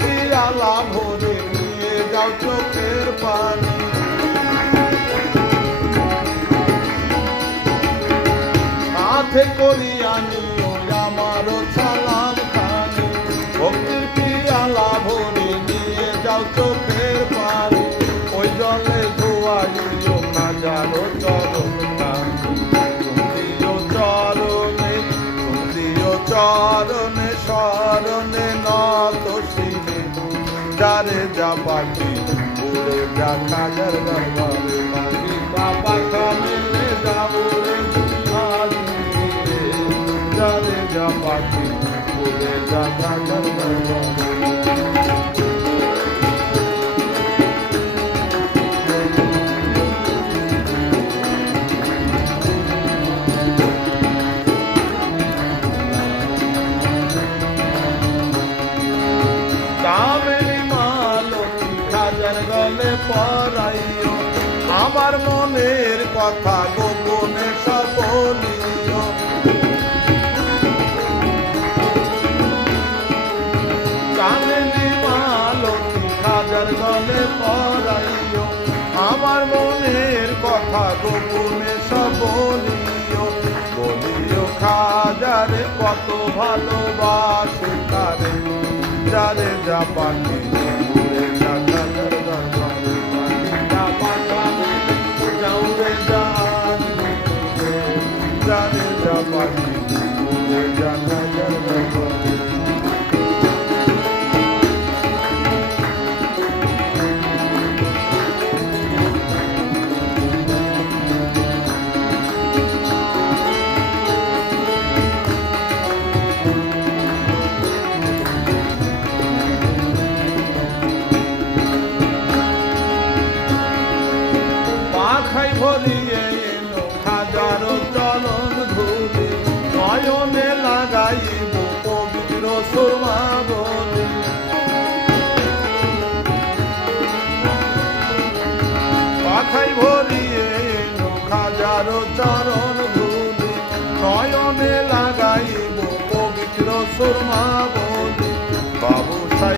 পেয়ালা ভরে নিয়ে যাও চোখের পানি হাতে করিয়া নিও আমার সালাম খানি ভক্তির পেয়ালা ভরে নিয়ে যাও চোখের পানি ওই জলে ধোয়াইও না জানো চরণ চরণে শরণে নত শিবে যারে যা পাখি উড়ে যা কাজের দরবারে পাখি পাখা মেলে যা উড়ে যারে যা পাখি উড়ে যা কাজের দরবারে গলে পরাইও আমার মনের কথা গোপনে সব বলিও কামেলি মালতী খাজার গলে পরাইও আমার মনের কথা গোপনে সব বলিও বলিও খাজারে কত ভালোবাসে তারে যারে যা পাখি উড়ে যা কাজের দরবারে যারে যা পাখি উড়ে যা কাজের দরবারে পাখাই ভরিয়ে এলো হাজারো চরণ ধুলি নয়নে লাগাইব পবিত্র সুরমা বলি পাখাই ভরিয়ে এলো হাজারো চরণ ধুলি নয়নে লাগাইব পবিত্র সুরমা বলি বাবু